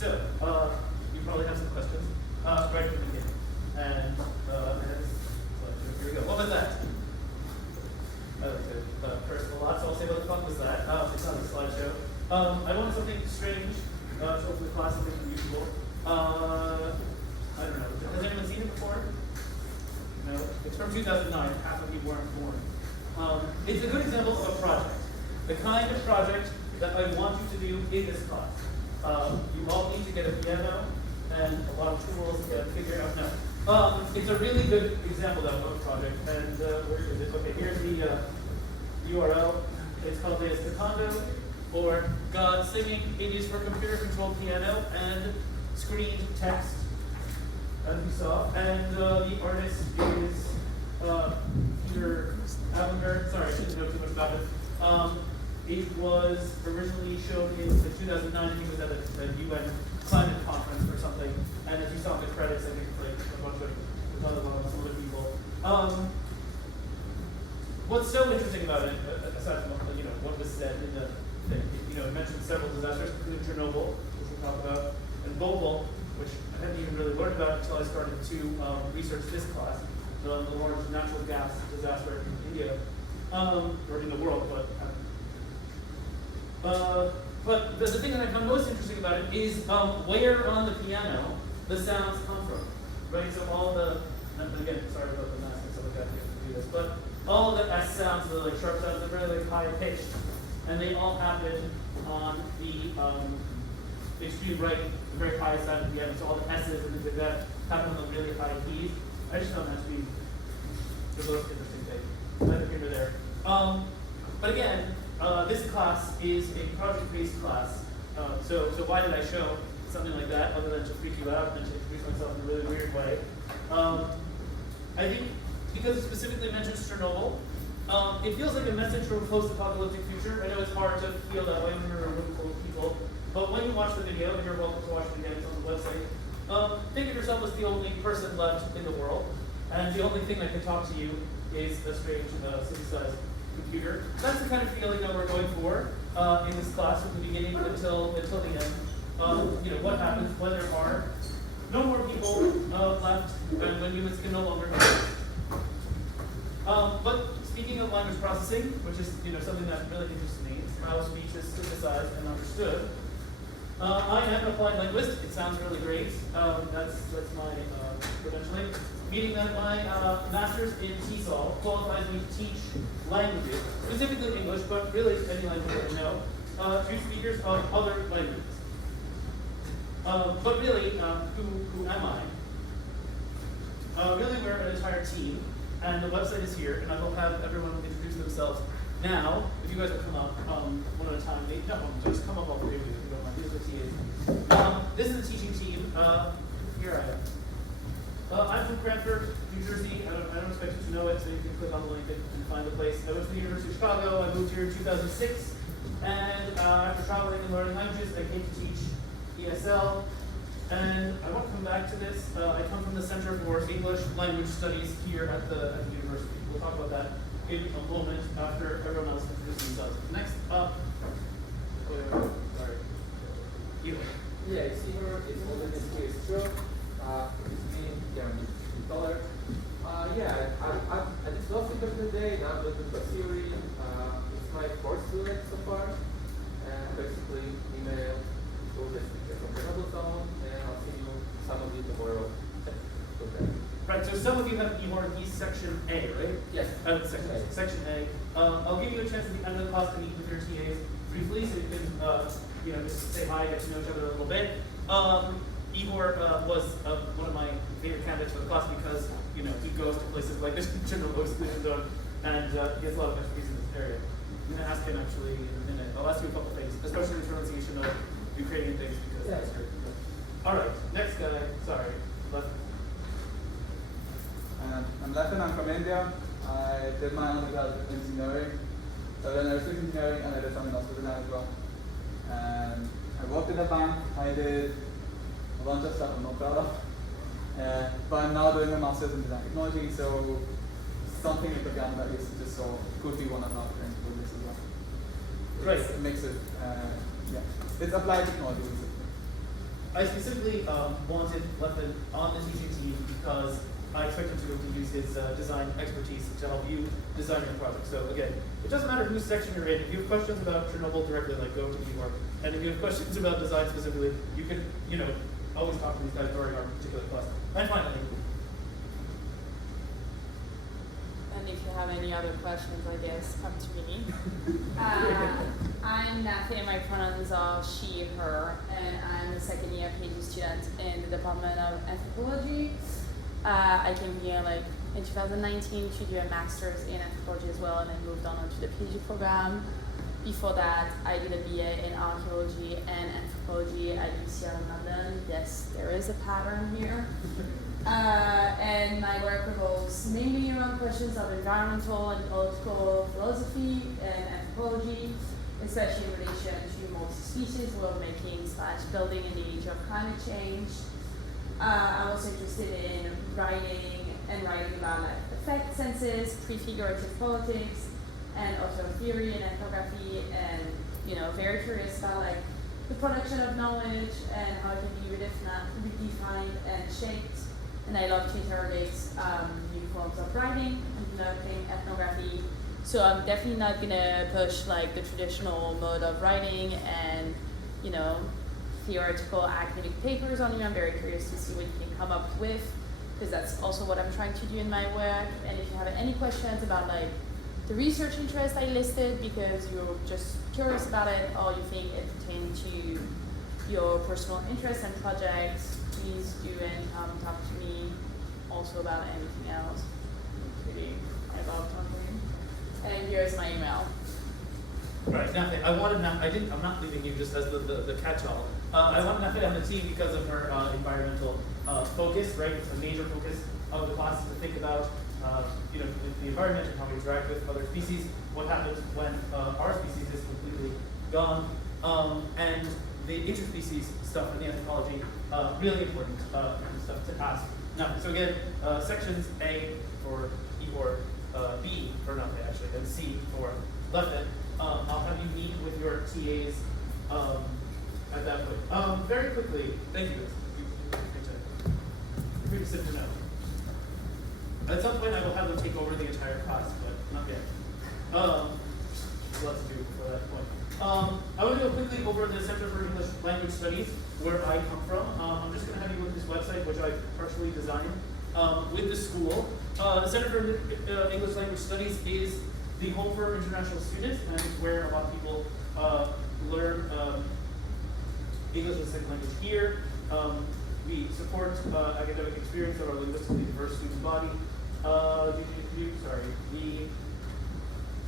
You probably have some questions right from the beginning. And here we go. What was that? I like to curse a lot, so I'll say what the fuck was that. It's not a slideshow. I wanted something strange, so hopefully the class is unusual. I don't know. Has anyone seen it before? No? It's from 2009. Half of you weren't born. It's a good example of a project. The kind of project that I want you to do in this class. You all need to get a piano and a lot of tools to figure out. No. It's a really good example though of a project. And where is it? Okay, here's the URL. It's called the Staccato, or God Singing. It is for computer-controlled piano and screened text, as you saw. And the artist is Peter Avenger. Sorry, I didn't know too much about it. It was originally shown in 2009, I think it was at a UN climate conference or something. And as you saw in the credits, I think it's like a bunch of some other people. What's so interesting about it, aside from what was said in the thing, it mentioned several disasters, including Chernobyl, which we'll talk about, and Bhopal, which I hadn't even really learned about until I started to research this class, the large natural gas disaster in India, or in the world, but the thing that I found most interesting about it is where on the piano the sounds come from, right? So all the, and again, sorry about the mask and stuff like that, you have to do this, but all the S sounds, the like sharp sounds, are really like high pitched, and they all happen on the extreme right, the very highest side of the piano. So all the S's and things like that happen on the really high keys. I just found that to be the most interesting thing, neither here nor there. But again, this class is a project-based class. So why did I show something like that, other than to freak you out and to introduce myself in a really weird way? I think because it specifically mentions Chernobyl, it feels like a message from a post-apocalyptic future. I know it's hard to feel that way when you're in a room full of people, but when you watch the video, and you're welcome to watch it again, it's on the website, think of yourself as the only person left in the world, and the only thing that can talk to you is a strange synthesized computer. That's the kind of feeling that we're going for in this class from the beginning until the end. What happens when there are no more people left and when humans can no longer do. But speaking of language processing, which is something that really interests me, it's how speech is synthesized and understood. I am an applied linguist. It sounds really great. That's my credentialing. Meaning that my master's in TESOL qualifies me to teach languages, specifically English, but really any language that I know, to speakers of other languages. But really, who am I? Really, we're an entire team, and the website is here, and I will have everyone introduce themselves Now, if you guys would come up one at a time, just come up all three of you if you don't mind. These are TAs. This is the teaching team. Here I am. I'm from Cranford, New Jersey. I don't expect you to know it, so you can click on the link and find the place. I went to the University of Chicago. I moved here in 2006. And after traveling and learning languages, I came to teach ESL. And I won't come back to this. I come from the Center for English Language Studies here at the university. We'll talk about that in a moment after everyone else introduces themselves. Next up, sorry. You. Yeah, it's Igor. It's older than it's true. It's me, Jeremy Dollar. Yeah, I did lots of today. Now I'm looking for theory. It's my fourth student so far. And basically, email, all the speakers from the Rebel Zone, and I'll see you some of you tomorrow. Okay. Right, so some of you have Igor, he's section A, right? Yes. Section A. I'll give you a chance at the end of the class to meet with your TAs briefly, so you can just say hi, get to know each other a little bit. Igor was one of my favorite candidates for the class because he goes to places like this general exclusion zone, and he has a lot of expertise in this area. I'm going to ask him actually in a minute. I'll ask you a couple things, especially the pronunciation of Ukrainian things because that's great. All right, next guy. Sorry, left. I'm Lefton, I'm from India. I did my undergrad in engineering. So then I was doing engineering and I did something else with design as well. And I worked in a bank, I did a bunch of stuff I'm not proud of. But I'm now doing a master's in design technology, so something in programming that is just so could be one of our things for this as well. Right. It makes it, yeah. It's applied technology. I specifically wanted Lefton on the teaching team because I expect him to be able to use his design expertise to help you design your project. So again, it doesn't matter whose section you're in. If you have questions about Chernobyl directly, like go to Igor. And if you have questions about design specifically, you can, always talk to these guys during our particular class. And finally. And if you have any other questions, I guess, come to me. I'm Nathalie, my pronouns are she, her, and I'm a second year PhD student in the Department of Anthropology. I came here in 2019 to do a master's in anthropology as well, and then moved on to the PhD program. Before that, I did a BA in archaeology and anthropology at UCL in London. Yes, there is a pattern here. And my work revolves mainly around questions of environmental and political philosophy and anthropology, especially in relation to multi-species world-making / building in the age of climate change. I'm also interested in writing about effect senses, prefigurative politics, and also theory and ethnography, and very curious about the production of knowledge and how it can be redefined and shaped. And I love to interrogate new forms of writing and developing ethnography. So I'm definitely not gonna push the traditional mode of writing and theoretical academic papers on you. I'm very curious to see what you can come up with, because that's also what I'm trying to do in my work. And if you have any questions about the research interest I listed because you're just curious about it, or you think it pertains to your personal interests and projects, please do and talk to me also about anything else, including about talking. And here's my email. Right, Nathalie, I'm not leaving you just as the catch-all. I want Nathalie on the team because of her environmental focus, right? It's a major focus of the class to think about the environment and how we interact with other species, what happens when our species is completely gone, and the interspecies stuff in the anthropology, really important stuff to ask. Now, so again, sections A for Igor, B for Nathalie actually, and C for Lefton. I'll have you meet with your TAs at that point. Very quickly, thank you. You're free to sit down. At some point, I will have them take over the entire class, but not yet. Lots to do before that point. I want to go quickly over the Center for English Language Studies, where I come from. I'm just going to have you look at this website, which I partially designed with the school. The Center for English Language Studies is the home for international students, and it's where a lot of people learn English as a second language here. We support academic experience of our linguistically diverse student body.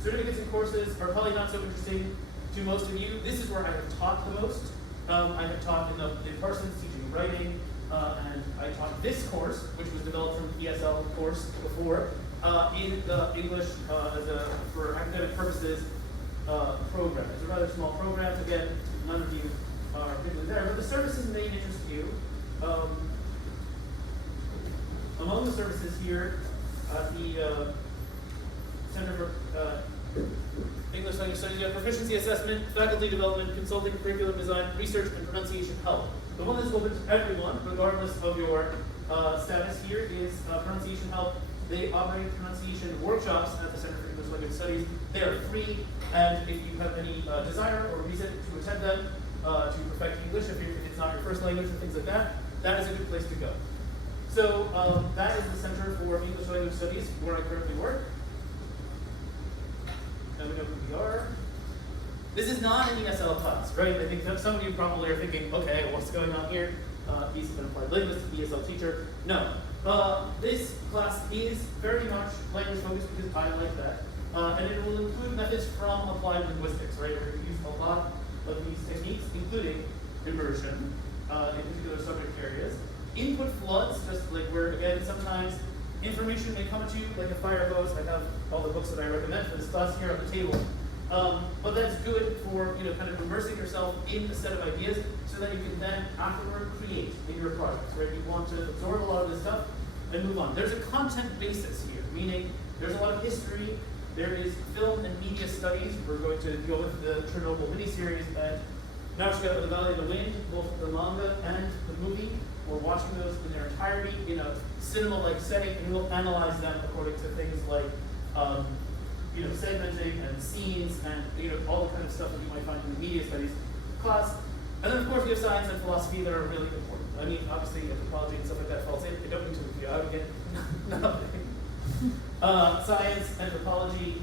The certificates and courses are probably not so interesting to most of you. This is where I have taught the most. I have taught in Parsons teaching writing, and I taught this course, which was developed from ESL course before, in the English for academic purposes program. It's a rather small program. Again, none of you are particularly there, but the services may interest you. Among the services here at the Center for English Language Studies, you have proficiency assessment, faculty development, consulting, curriculum design, research, and pronunciation help. The one that's open to everyone, regardless of your status here, is pronunciation help. They operate pronunciation workshops at the Center for English Language Studies. They are free, and if you have any desire or reason to attend them, to perfect English, if it's not your first language or things like that, that is a good place to go. So that is the Center for English Language Studies, where I currently work. And we know who we are. This is not an ESL class, right? I think that some of you probably are thinking, okay, what's going on here? He's an applied linguist, ESL teacher. No. This class is very much language focused because I like that. And it will include methods from applied linguistics, right? We're going to use a lot of these techniques, including immersion in particular subject areas. Input floods, just like where, again, sometimes information may come at you like a fire hose. I have all the books that I recommend for this class here on the table. But that's good for kind of immersing yourself in a set of ideas so that you can then afterward create in your projects, right? You want to absorb a lot of this stuff and move on. There's a content basis here, meaning there's a lot of history, there is film and media studies. We're going to go with the Chernobyl miniseries and Nausicaä of the Valley of the Wind, both the manga and the movie. We're watching those in their entirety in a cinema-like setting, and we'll analyze them according to things like segmenting and scenes and all the kind of stuff that you might find in the media studies class. And then of course we have science and philosophy that are really important. I mean, obviously anthropology and stuff like that falls in. I don't need to read it out again. Science, anthropology,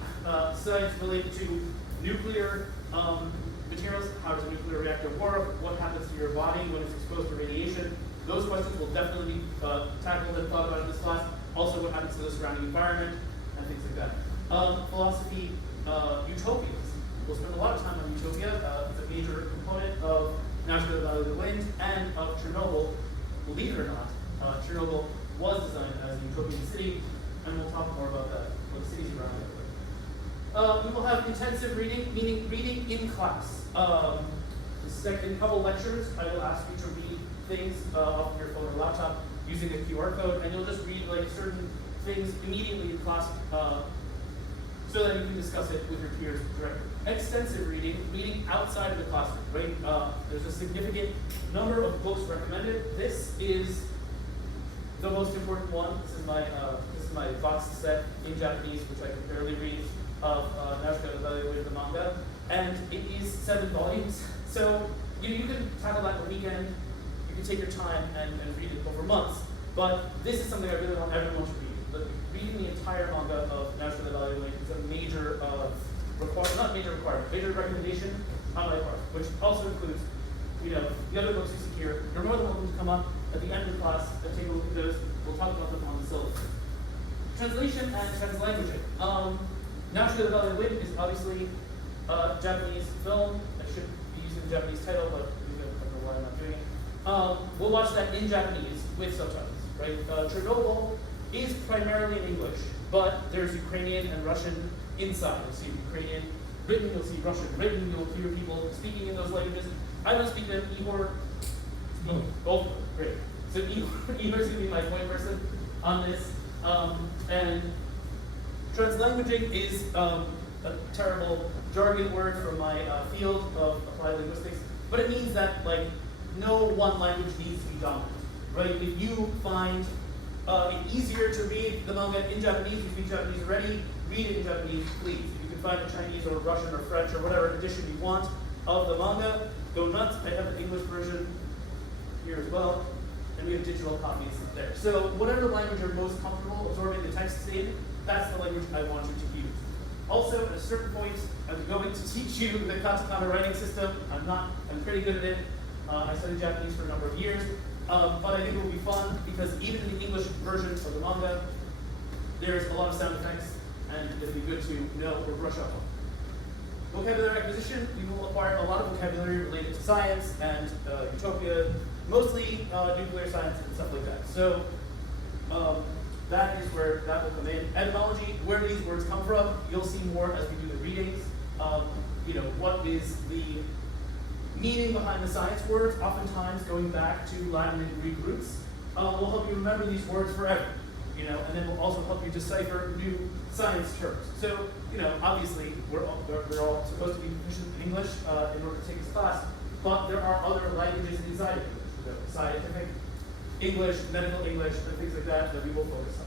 science related to nuclear materials. How does a nuclear reactor work? What happens to your body when it's exposed to radiation? Those questions will definitely be tackled and thought about in this class. Also, what happens to the surrounding environment and things like that. Philosophy, utopias. We'll spend a lot of time on utopia. It's a major component of Nausicaä of the Valley of the Wind and of Chernobyl. Believe it or not, Chernobyl was designed as a utopian city, and we'll talk more about that, what cities around it. We will have intensive reading, meaning reading in class. In a couple lectures, I will ask you to read things off of your phone or laptop using a QR code, and you'll just read like certain things immediately in class so that you can discuss it with your peers directly. Extensive reading outside of the classroom, right? There's a significant number of books recommended. This is the most important one. This is my boxed set in Japanese, which I can barely read, of Nausicaä of the Valley of the Wind, the manga, and it is 7 volumes. So you can tackle that in a weekend. You can take your time and read it over months. But this is something I really want everyone to read. Reading the entire manga of Nausicaä of the Valley of the Wind is a major major recommendation on my part, which also includes, the other books you see here. You're more than welcome to come up at the end of the class and take a look at those. We'll talk about them on the syllabus. Translation and translanguaging. Nausicaä of the Valley of the Wind is obviously a Japanese film. I should be using the Japanese title, but I don't know why I'm not doing it. We'll watch that in Japanese with subtitles, right? Chernobyl is primarily in English, but there's Ukrainian and Russian inside. You'll see Ukrainian written, you'll see Russian written, you'll hear people speaking in those languages. I don't speak them. Igor, both of them, great. So Igor's going to be my point person on this. And translanguaging is a terrible jargon word from my field of applied linguistics, but it means that no one language needs to be dominant, right? If you find it easier to read the manga in Japanese, you speak Japanese already, read it in Japanese, please. If you can find a Chinese or Russian or French or whatever edition you want of the manga, go nuts. I have the English version here as well, and we have digital copies there. So whatever language you're most comfortable absorbing the texts in, that's the language I want you to use. Also, at a certain point, I'm going to teach you the katakana writing system. I'm pretty good at it. I studied Japanese for a number of years. But I think it will be fun because even in the English version of the manga, there's a lot of sound effects and it'll be good to know or brush up on. Vocabulary acquisition, we will acquire a lot of vocabulary related to science and utopia, mostly nuclear science and stuff like that. So that is where that will come in. Etymology, where do these words come from? You'll see more as we do the readings. What is the meaning behind the science words, oftentimes going back to Latin and Greek roots, will help you remember these words forever, and then will also help you decipher new science terms. So, obviously, we're all supposed to be proficient in English in order to take this class, but there are other languages inside of English. We've got scientific English, medical English, and things like that we will focus on.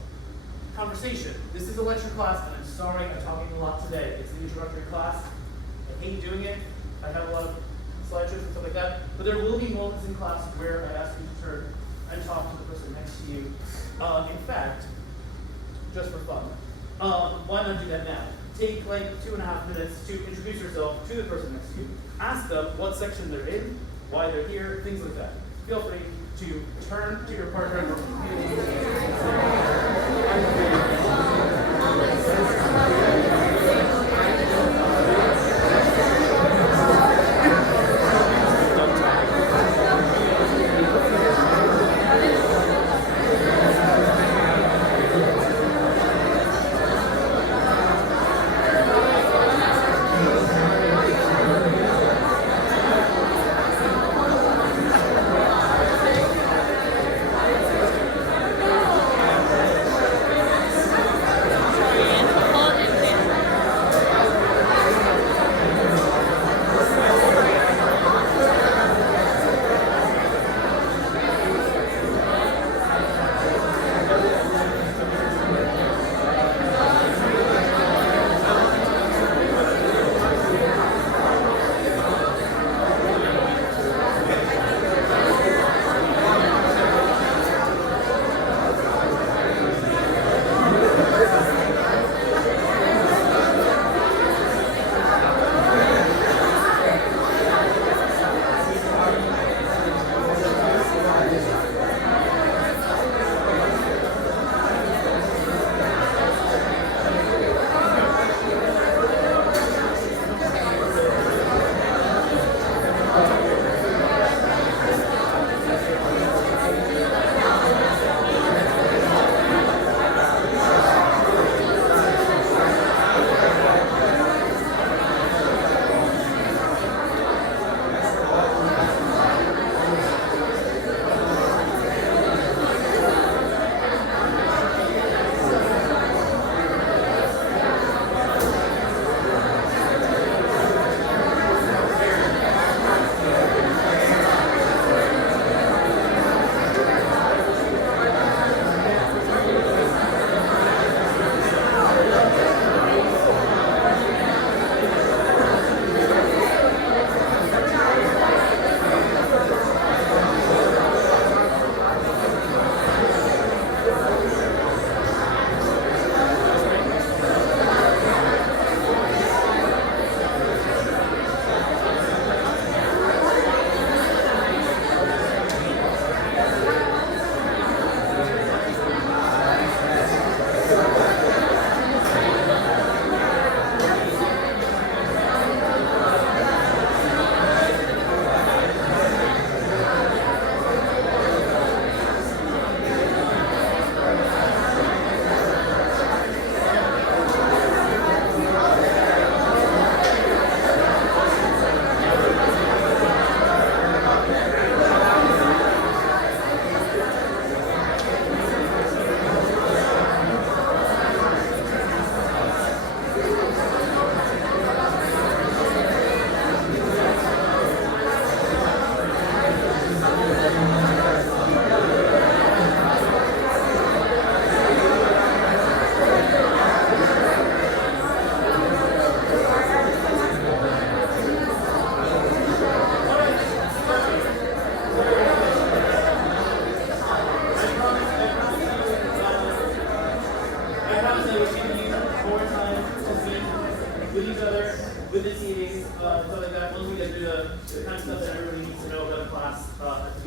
Conversation. This is a lecture class, and I'm sorry I'm talking a lot today. It's an introductory class. I hate doing it. I have a lot of slideshows and stuff like that, but there will be moments in class where I ask you to turn and talk to the person next to you. In fact, just for fun, why not do that now? Take like 2.5 minutes to introduce yourself to the person next to you. Ask them what section they're in, why they're here, things like that. Feel free to turn to your partner.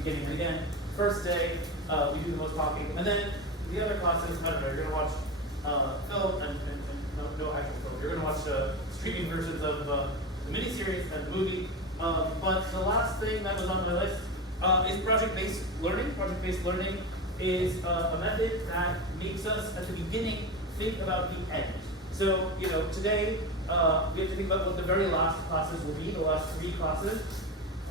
beginning. And again, first day, we do the most talking. And then the other classes, I don't know, you're going to watch film and no actual film. You're going to watch streaming versions of the miniseries and the movie. But the last thing that was on my list is project-based learning. Project-based learning is a method that makes us, at the beginning, think about the end. So, today, we have to think about what the very last classes will be, the last 3 classes.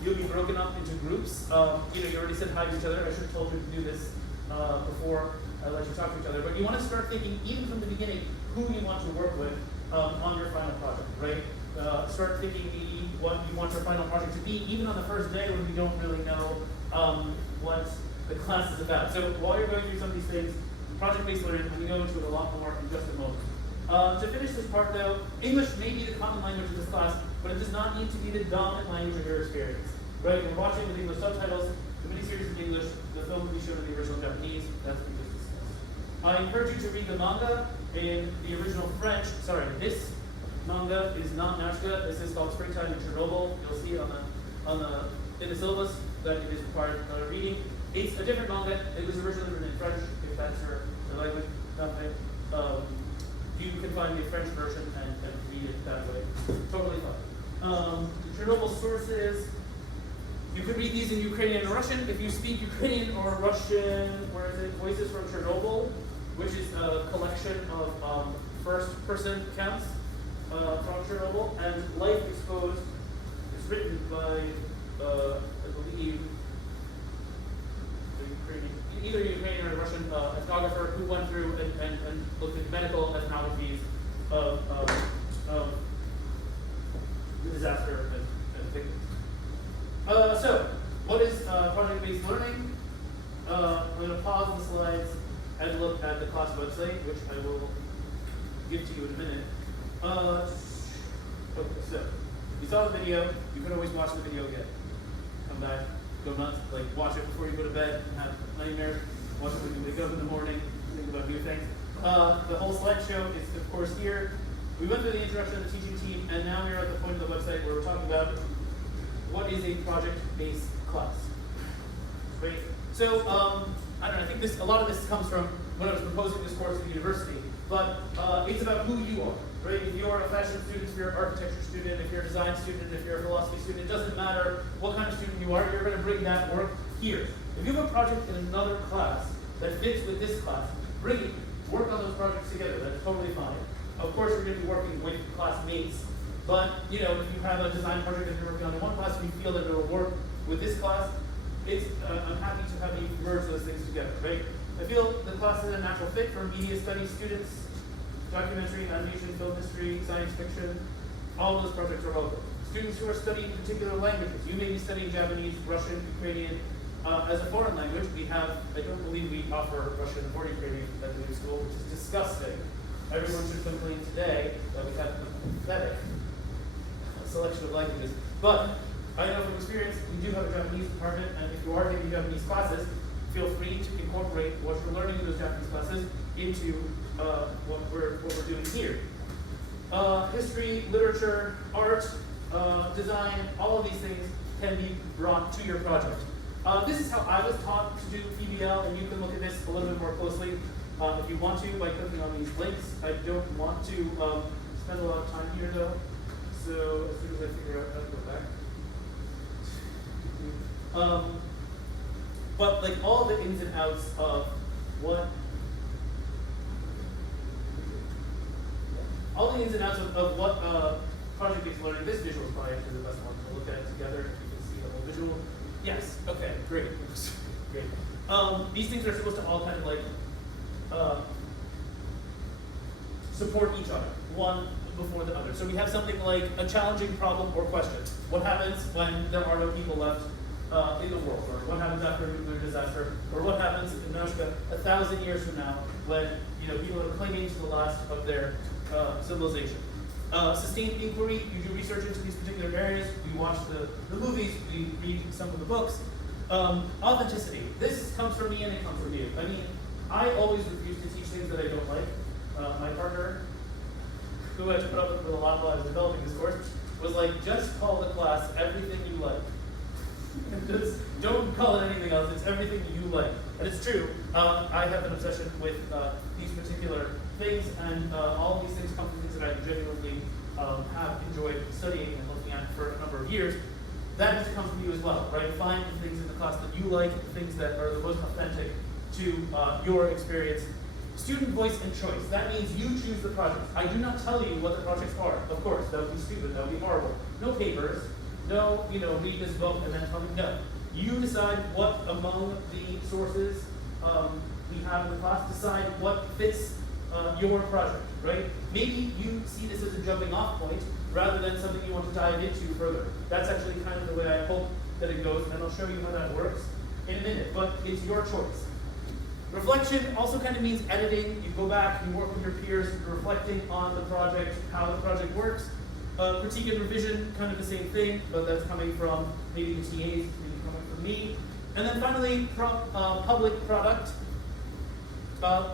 You'll be broken up into groups. You already said hi to each other. I should have told you to do this before I let you talk to each other. But you want to start thinking, even from the beginning, who you want to work with on your final project, right? Start thinking what you want your final project to be, even on the first day when we don't really know what the class is about. So while you're going through some of these things, project-based learning, I'm going to go into it a lot more in just a moment. To finish this part though, English may be the common language of this class, but it does not need to be the dominant language of your experience. Right? We're watching with English subtitles, the miniseries in English, the film we showed in the original Japanese, that's what we just discussed. I encourage you to read the manga in the original French. Sorry, this manga is not Nausicaa. This is called Springtime in Chernobyl. You'll see in the syllabus that it is required reading. It's a different manga. It was originally written in French, if that's your language. You can find the French version and read it that way. Totally fine. The Chernobyl sources. You could read these in Ukrainian and Russian. If you speak Ukrainian or Russian, where is it? Voices from Chernobyl, which is a collection of first-person accounts from Chernobyl, and Life Exposed is written by, I believe, either Ukrainian or Russian ethnographer who went through and looked at medical ethnographies of the disaster and victims. So, what is project-based learning? I'm going to pause the slides and look at the class website, which I will give to you in a minute. Okay, so, you saw the video. You can always watch the video again. Come back, go nuts, watch it before you go to bed, have nightmares, watch it when you wake up in the morning, think about new things. The whole slideshow is, of course, here. We went through the introduction of the teaching team, and now we're at the point of the website where we're talking about what is a project-based class. Right? So, I don't know, I think a lot of this comes from when I was proposing this course at the university, but it's about who you are. Right? If you're a fashion student, if you're an architecture student, if you're a design student, if you're a philosophy student, it doesn't matter what kind of student you are, you're going to bring that work here. If you have a project in another class that fits with this class, bring it, work on those projects together, that's totally fine. Of course, you're going to be working with classmates, but if you have a design project that you're working on in one class and you feel that it will work with this class, I'm happy to have you merge those things together, right? I feel the class is a natural fit for media studies students, documentary, animation, film history, science fiction, all of those projects are welcome. Students who are studying particular languages, you may be studying Japanese, Russian, Ukrainian. As a foreign language, I don't believe we offer Russian or Ukrainian at the new school, which is disgusting. Everyone should complain today that we have a pathetic selection of languages. But I know from experience, we do have a Japanese department, and if you are taking Japanese classes, feel free to incorporate what you're learning in those Japanese classes into what we're doing here. History, literature, art, design, all of these things can be brought to your project. This is how I was taught to do PBL, and you can look at this a little bit more closely if you want to by clicking on these links. I don't want to spend a lot of time here though, so as soon as I figure out how to go back. But all the ins and outs of what project-based learning, this visual is probably actually the best one to look at it together. You can see the whole visual. Yes, okay, great. Great. These things are supposed to all kind of support each other, one before the other. So we have something like a challenging problem or question. What happens when there are no people left in the world? Or what happens after a nuclear disaster? Or what happens in Nausicaa 1,000 years from now when people are clinging to the last of their civilization? Sustained inquiry, you do research into these particular areas, we watch the movies, we read some of the books. Authenticity, this comes from me and it comes from you. I mean, I always refuse to teach things that I don't like. My partner, who I had to put up with a lot while I was developing this course, was like, just call the class everything you like. Just don't call it anything else, it's everything you like. And it's true, I have an obsession with these particular things, and all of these things come from things that I genuinely have enjoyed studying and looking at for a number of years. That has to come from you as well, right? Find the things in the class that you like, the things that are the most authentic to your experience. Student voice and choice. That means you choose the projects. I do not tell you what the projects are. Of course, that would be stupid. That would be horrible. No papers. No, read this book and then tell me. No. You decide what among the sources we have in the class. Decide what fits your project, right? Maybe you see this as a jumping off point rather than something you want to dive into further. That's actually kind of the way I hope that it goes, and I'll show you how that works in a minute, but it's your choice. Reflection also kind of means editing. You go back, you work with your peers, you're reflecting on the project, how the project works. Critique and revision, kind of the same thing, but that's coming from maybe the TAs, maybe coming from me. And then finally, public product.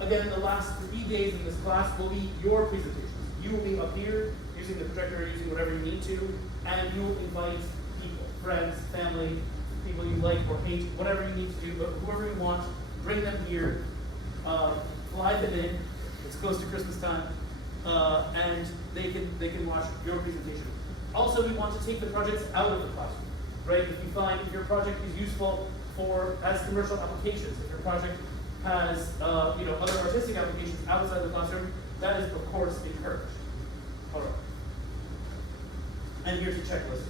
Again, the last 3 days in this class will be your presentations. You will be up here, using the projector, using whatever you need to, and you will invite people, friends, family, people you like or hate, whatever you need to do, but whoever you want, bring them here, fly them in. It's close to Christmas time, and they can watch your presentation. Also, we want to take the projects out of the classroom, right? If your project is useful as commercial applications, if your project has other artistic applications outside the classroom, that is of course encouraged. All right. And here's a checklist.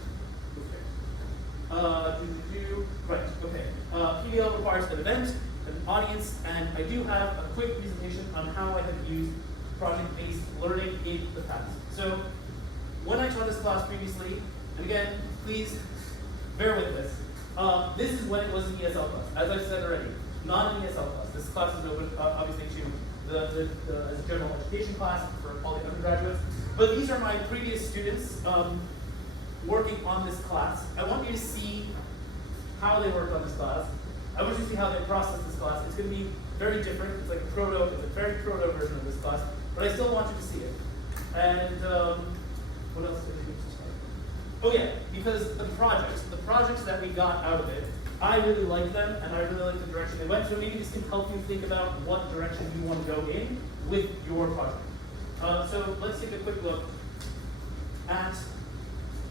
Right. Okay. PBL requires an event, an audience, and I do have a quick presentation on how I have used project-based learning in the past. So, when I taught this class previously, and again, please bear with this. This is when it was an ESL class, as I said already, not an ESL class. This class is open, obviously, to as a general education class for all the undergraduates. But these are my previous students working on this class. I want you to see how they worked on this class. I want you to see how they processed this class. It's going to be very different. It's like it's a very proto version of this class, but I still want you to see it. And what else did I do to start? Oh yeah, because the projects that we got out of it, I really like them, and I really like the direction they went. So maybe this can help you think about what direction you want to go in with your project. So let's take a quick look at.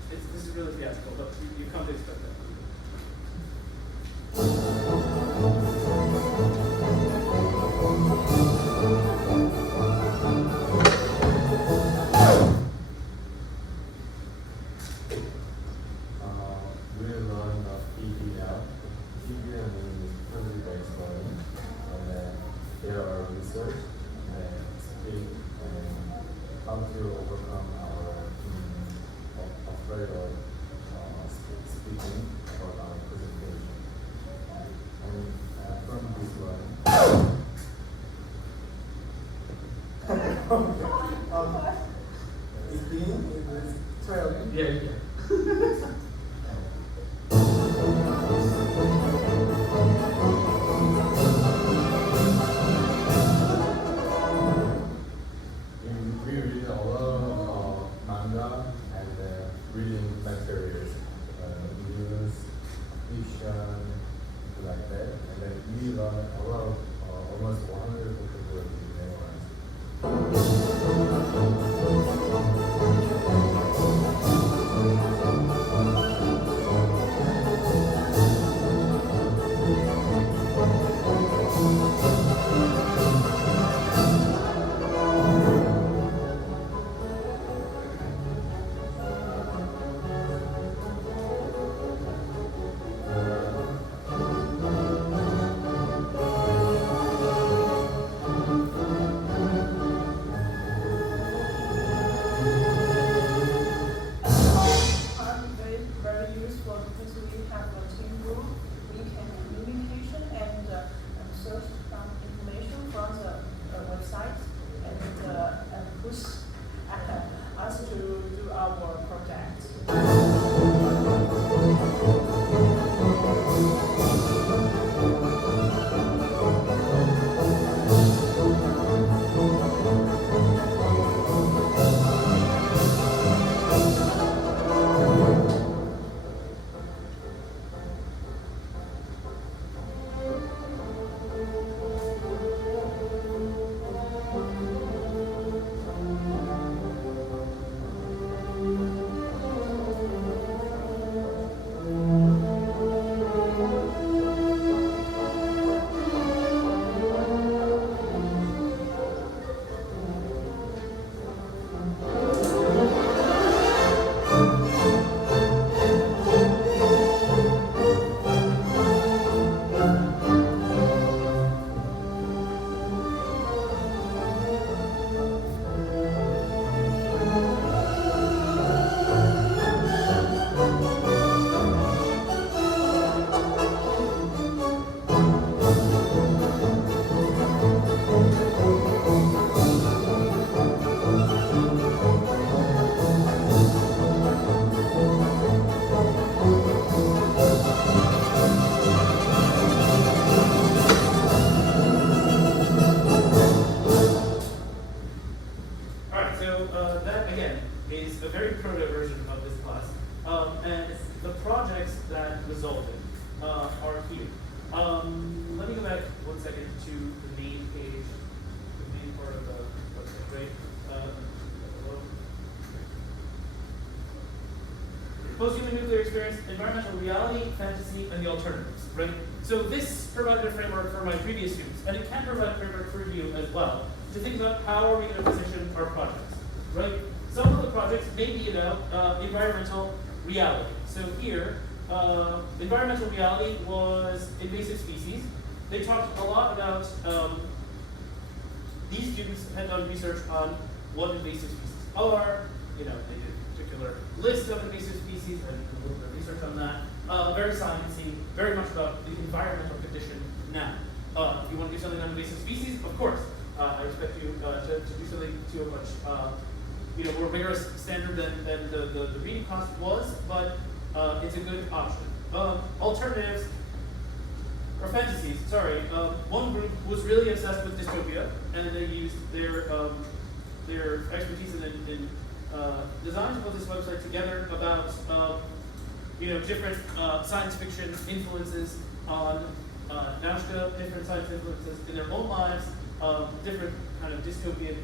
This is really fiasco, but you come to expect that. We learned PBL. PBL means project-based learning, and then there are research and speak and how to overcome our afraid of speaking about our presentation. And from this one. Try again? Yeah. We read a lot of manga and reading materials, news, fiction, like that. And then we learn a lot of almost 100 vocabulary memorized. post-human nuclear experience, environmental reality, fantasy, and the alternatives, right? So this provided a framework for my previous students, and it can provide a framework for you as well, to think about how are we going to position our projects, right? Some of the projects may be about environmental reality. So here, environmental reality was invasive species. They talked a lot about, these students had done research on what invasive species are, they did a particular list of invasive species, and a little bit of research on that. Very sciencey, very much about the environmental condition now. If you want to do something on invasive species, of course, I expect you to do something to a much, more rigorous standard than the reading cost was, but it's a good option. Alternatives, or fantasies, sorry. One group was really obsessed with dystopia, and they used their expertise in design to put this website together about different science fiction influences on Naushka, different science influences in their own lives, different kind of dystopian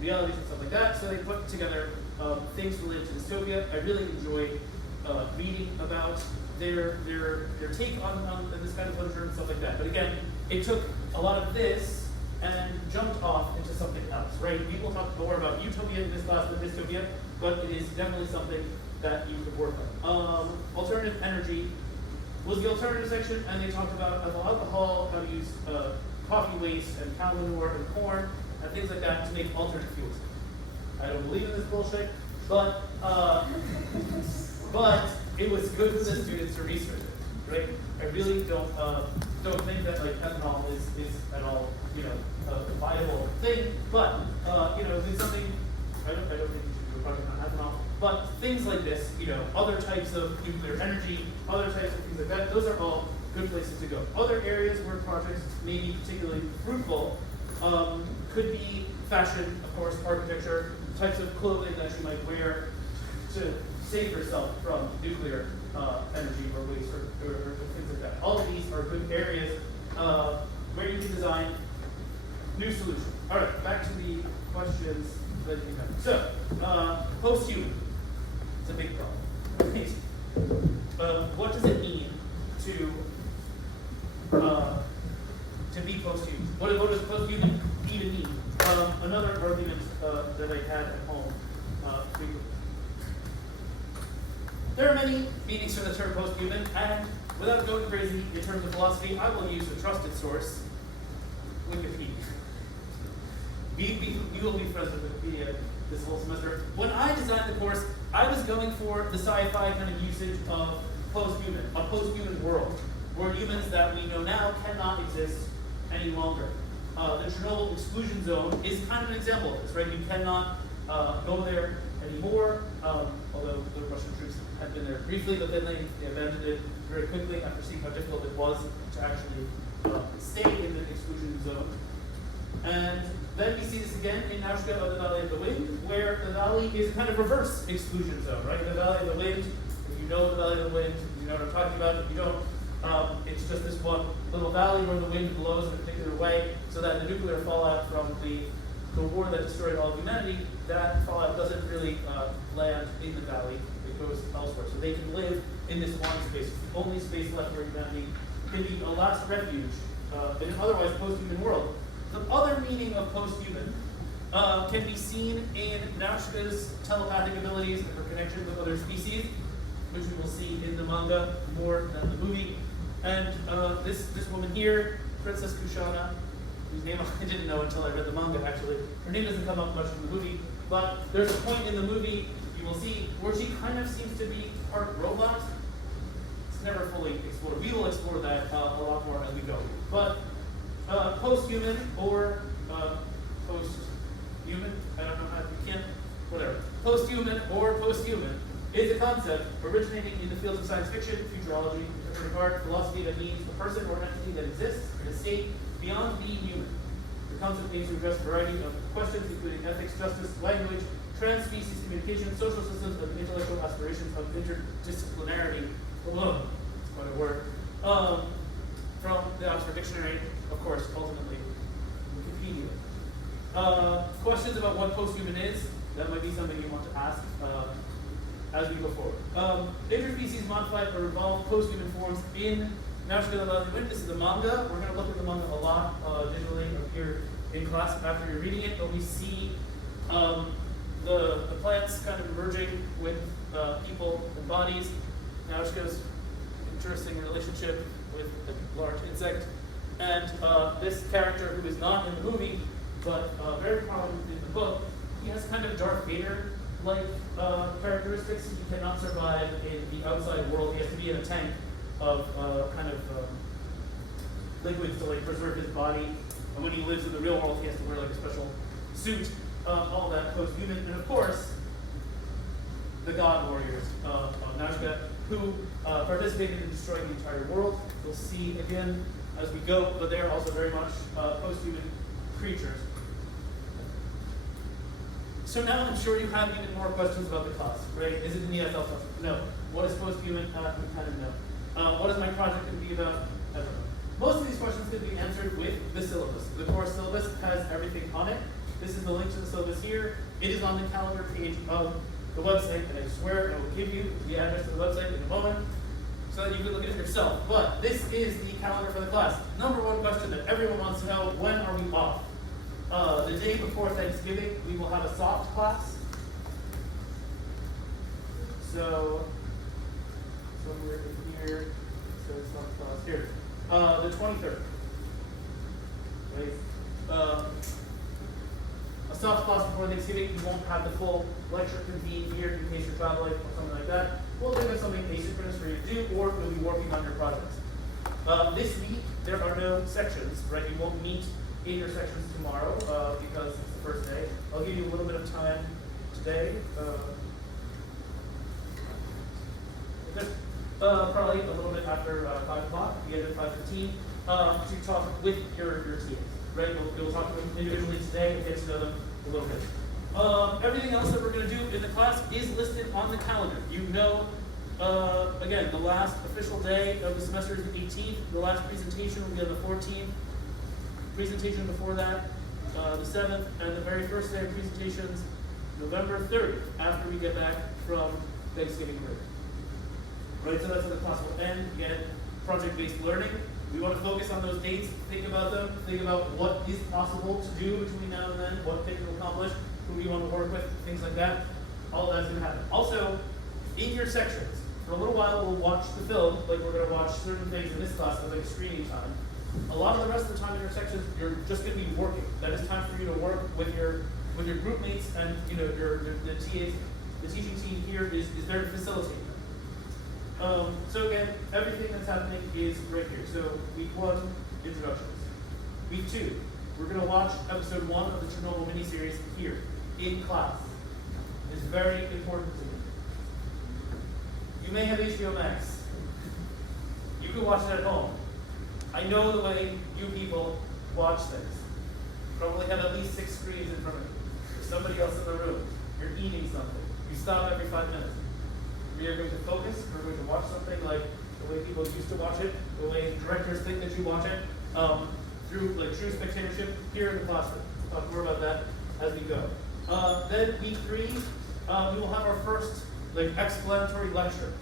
realities and stuff like that. So they put together things related to dystopia. I really enjoyed reading about their take on this kind of literature and stuff like that. But again, it took a lot of this and jumped off into something else, right? We will talk more about utopia in this class than dystopia, but it is definitely something that you could work on. Alternative energy was the alternative section, and they talked about alcohol, how to use coffee waste and cow manure and corn and things like that to make alternate fuels. I don't believe in this bullshit, but it was good for the students to research it, right? I really don't think that like ethanol is at all a viable thing, but it's something I don't think you should do a project on ethanol. But things like this, other types of nuclear energy, other types of things like that, those are all good places to go. Other areas where projects may be particularly fruitful could be fashion, of course, architecture, types of clothing that you might wear to save yourself from nuclear energy or waste or things like that. All of these are good areas where you can design new solutions. All right, back to the questions that you have. So, post-human. It's a big problem. What does it mean to be post-human? What does post-human even mean? Another argument that I had at home frequently. There are many meanings for the term post-human, and without going crazy in terms of philosophy, I will use a trusted source, Wikipedia. You will be friends with Wikipedia this whole semester. When I designed the course, I was going for the sci-fi kind of usage of post-human, a post-human world, where humans that we know now cannot exist any longer. The Chernobyl exclusion zone is kind of an example of this, right? You cannot go there anymore, although the Russian troops had been there briefly, but then they abandoned it very quickly after seeing how difficult it was to actually stay in the exclusion zone. And then we see this again in Naushka of the Valley of the Wind, where the valley is kind of reverse exclusion zone, right? The Valley of the Wind, if you know the Valley of the Wind, you know what I'm talking about. If you don't, it's just this one little valley where the wind blows in a particular way, so that the nuclear fallout from the war that destroyed all of humanity, that fallout doesn't really land in the valley. It goes elsewhere. So they can live in this one space. It's the only space left where humanity can be a last refuge in an otherwise post-human world. The other meaning of post-human can be seen in Naushka's telepathic abilities and her connection with other species, which we will see in the manga more than the movie. And this woman here, Princess Kushana, whose name I didn't know until I read the manga actually. Her name doesn't come up much in the movie, but there's a point in the movie you will see where she kind of seems to be part robot. It's never fully explored. We will explore that a lot more as we go. But post-human or post-human, I don't know how you can, whatever. Post-human or post-human is a concept originating in the fields of science fiction, futurology, interpretive art, philosophy that means a person or entity that exists in a state beyond being human. The concept aims to address a variety of questions, including ethics, justice, language, trans-species communication, social systems, and the intellectual aspirations of interdisciplinarity. Alone, it's quite a word. From the Oxford Dictionary, of course, ultimately, Wikipedia. Questions about what post-human is, that might be something you want to ask as we go forward. Interspecies modified or evolved post-human forms in National Geographic. This is a manga. We're going to look at the manga a lot visually here in class after you're reading it, but we see the plants kind of merging with people and bodies. Nausicaa's interesting relationship with a large insect. And this character, who is not in the movie, but very prominent in the book, he has kind of Darth Vader-like characteristics. He cannot survive in the outside world. He has to be in a tank of liquids to like preserve his body. And when he lives in the real world, he has to wear like a special suit. All that post-human, and of course, the God Warriors of Nausicaa, who participated in destroying the entire world. We'll see again as we go, but they're also very much post-human creatures. So now I'm sure you have even more questions about the class, right? Is it in the ESL class? No. What is post-human? We kind of know. What is my project going to be about? I don't know. Most of these questions can be answered with the syllabus. The course syllabus has everything on it. This is the link to the syllabus here. It is on the calendar page of the website, and I swear I will give you the address to the website in a moment so that you can look at it yourself. But this is the calendar for the class. Number one question that everyone wants to know: when are we off? The day before Thanksgiving, we will have a soft class. So, somewhere in here, so soft class here. The 23rd. Right? A soft class before Thanksgiving. You won't have the full lecture convened here in case you're traveling or something like that. We'll think of something asynchronous for you to do, or you'll be working on your projects. This week, there are no sections, right? You won't meet in your sections tomorrow because it's the first day. I'll give you a little bit of time today. Probably a little bit after 5 o'clock, the end of 5:15, to talk with your TAs, right? We'll talk to them individually today and get to know them a little bit. Everything else that we're going to do in the class is listed on the calendar. You know, again, the last official day of the semester is the 18th. The last presentation will be on the 14th. Presentation before that, the 7th, and the very first day of presentations, November 30th, after we get back from Thanksgiving break. Right, so that's when the class will end. Again, project-based learning. We want to focus on those dates, think about them, think about what is possible to do between now and then, what things will accomplish, who we want to work with, things like that. All of that's going to happen. Also, in your sections, for a little while we'll watch the film, like we're going to watch certain things in this class as like a screening time. A lot of the rest of the time in your sections, you're just going to be working. That is time for you to work with your group mates, and you know the TAs, the teaching team here is there to facilitate them. So again, everything that's happening is right here. So week 1, introductions. Week 2, we're going to watch episode 1 of the Chernobyl miniseries here in class. It's very important to me. You may have HBO Max. You can watch it at home. I know the way you people watch things. Probably have at least 6 screens in front of you. There's somebody else in the room. You're eating something. You stop every 5 minutes. We are going to focus. We're going to watch something like the way people used to watch it, the way directors think that you watch it, through like true spectatorship here in the classroom. We'll talk more about that as we go. Then week 3, we will have our first like explanatory lecture.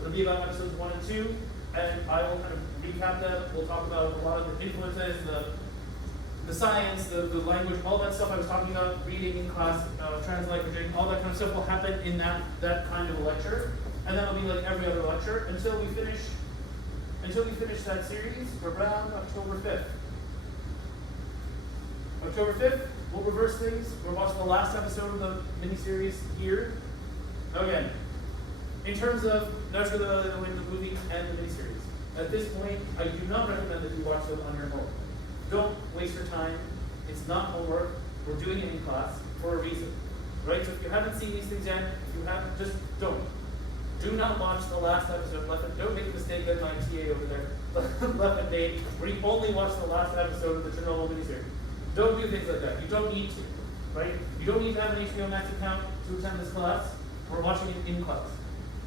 It'll be about episodes 1 and 2, and I will kind of recap them. We'll talk about a lot of the influences, the science, the language, all that stuff I was talking about, reading in class, translanguaging, all that kind of stuff will happen in that kind of a lecture. And then it'll be like every other lecture until we finish that series around October 5th. October 5th, we'll reverse things. We'll watch the last episode of the miniseries here. Again, in terms of Nausicaa, the movie and the miniseries, at this point, I do not recommend that you watch them on your own. Don't waste your time. It's not homework. We're doing it in class for a reason, right? So if you haven't seen these things yet, if you haven't, just don't. Do not watch the last episode. Don't make the mistake that my TA over there left and date, where you only watch the last episode of the Chernobyl miniseries. Don't do things like that. You don't need to, right? You don't need to have an HBO Max account to attend this class. We're watching it in class.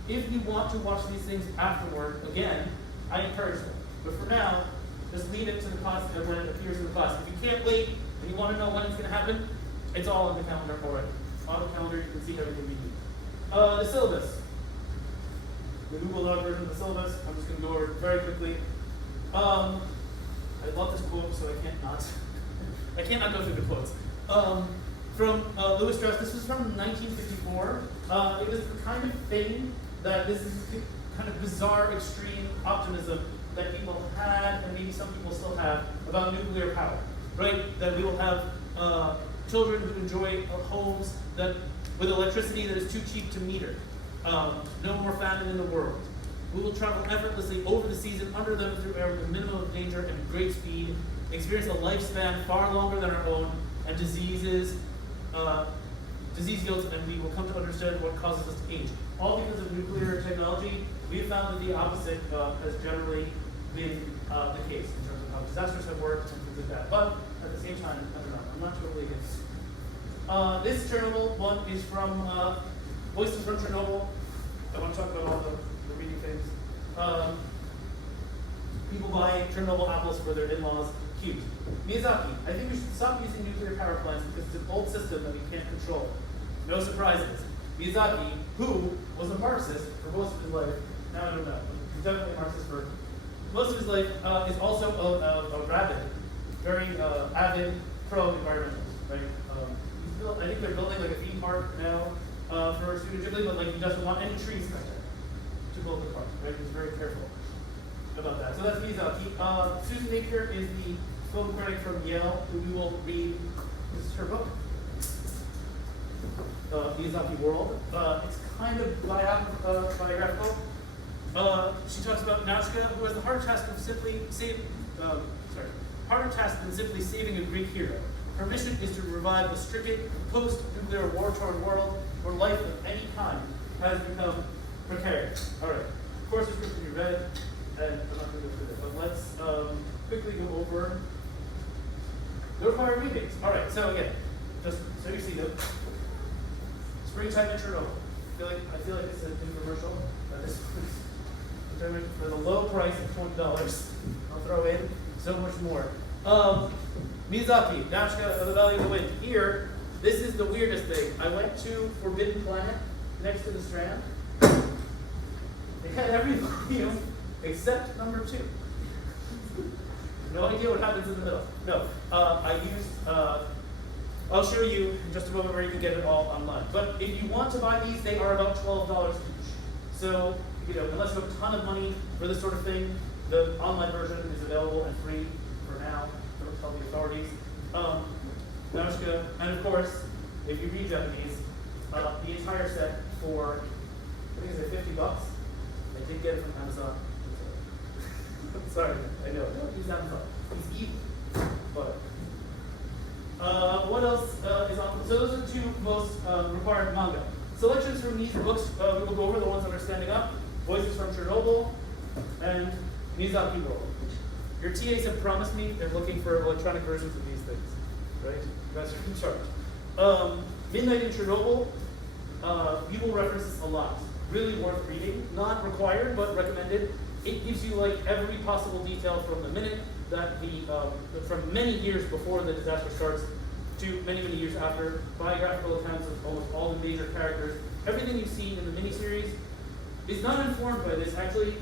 If you want to watch these things afterward, again, I encourage them. But for now, just leave it to the class when it appears in the class. If you can't wait and you want to know when it's going to happen, it's all on the calendar already. On the calendar, you can see everything we need. The syllabus. the Google Doc version of the syllabus. I'm just going to go over it very quickly. I love this quote, so I can't not. I can't not go through the quotes. From Louis Strauss, this was from 1954. It was the kind of thing that this is kind of bizarre, extreme optimism that people had, and maybe some people still have, about nuclear power, right? That we will have children who enjoy homes that with electricity that is too cheap to meter. No more famine in the world. We will travel effortlessly over the seas and under them through air with a minimum of danger and great speed, experience a lifespan far longer than our own, and disease yields, and we will come to understand what causes us to age. All because of nuclear technology, we have found that the opposite has generally been the case in terms of how disasters have worked and things like that. But at the same time, I don't know, I'm not totally against. This Chernobyl one is from Voices from Chernobyl. I want to talk about all the reading things. People buy Chernobyl apples for their in-laws. Cute. Miyazaki, I think we should stop using nuclear power plants because it's an old system that we can't control. No surprises. Miyazaki, who was a Marxist for most of his life, now I don't know, he's definitely a Marxist for most of his life, is also a rabid, very avid pro-environmentalist, right? I think they're building like a theme park now for Studio Ghibli, but like he doesn't want any trees cut down to build the park, right? He's very careful about that. So that's Miyazaki. Susan Napier is the film critic from Yale, who we will read. This is her book, Miyazaki World. It's kind of biographical. She talks about Nausicaa, who has the hard task of harder task than simply saving a Greek hero. Her mission is to revive a stricken, post-nuclear, war-torn world where life of any kind has become precarious. All right, of course, it's written to be read, and I'm not going to go through this, but let's quickly go over the required readings. All right, so again, just so you see them. Springtime in Chernobyl. I feel like it's an infomercial. This for the low price of $20, I'll throw in so much more. Miyazaki, Nausicaa of the Valley of the Wind. Here, this is the weirdest thing. I went to Forbidden Planet next to the Strand. They had every volume except number 2. No idea what happens in the middle. No, I'll show you in just a moment where you can get it all online. But if you want to buy these, they are about $12 each. So, unless you have a ton of money for this sort of thing, the online version is available and free for now. Don't tell the authorities. Nausicaa, and of course, if you read Japanese, the entire set for, I think it's $50. I did get it from Amazon. Sorry, I know. Don't use Amazon. It's evil. But what else is on? So those are the 2 most required manga. Selections from these books, we will go over the ones that are standing up. Voices from Chernobyl and Miyazaki World. Your TAs have promised me they're looking for electronic versions of these things, right? You guys are in charge. Midnight in Chernobyl, you will reference this a lot. Really worth reading. Not required, but recommended. It gives you like every possible detail from the minute that from many years before the disaster starts to many, many years after. Biographical accounts of almost all the major characters. Everything you've seen in the miniseries is not informed by this. Actually,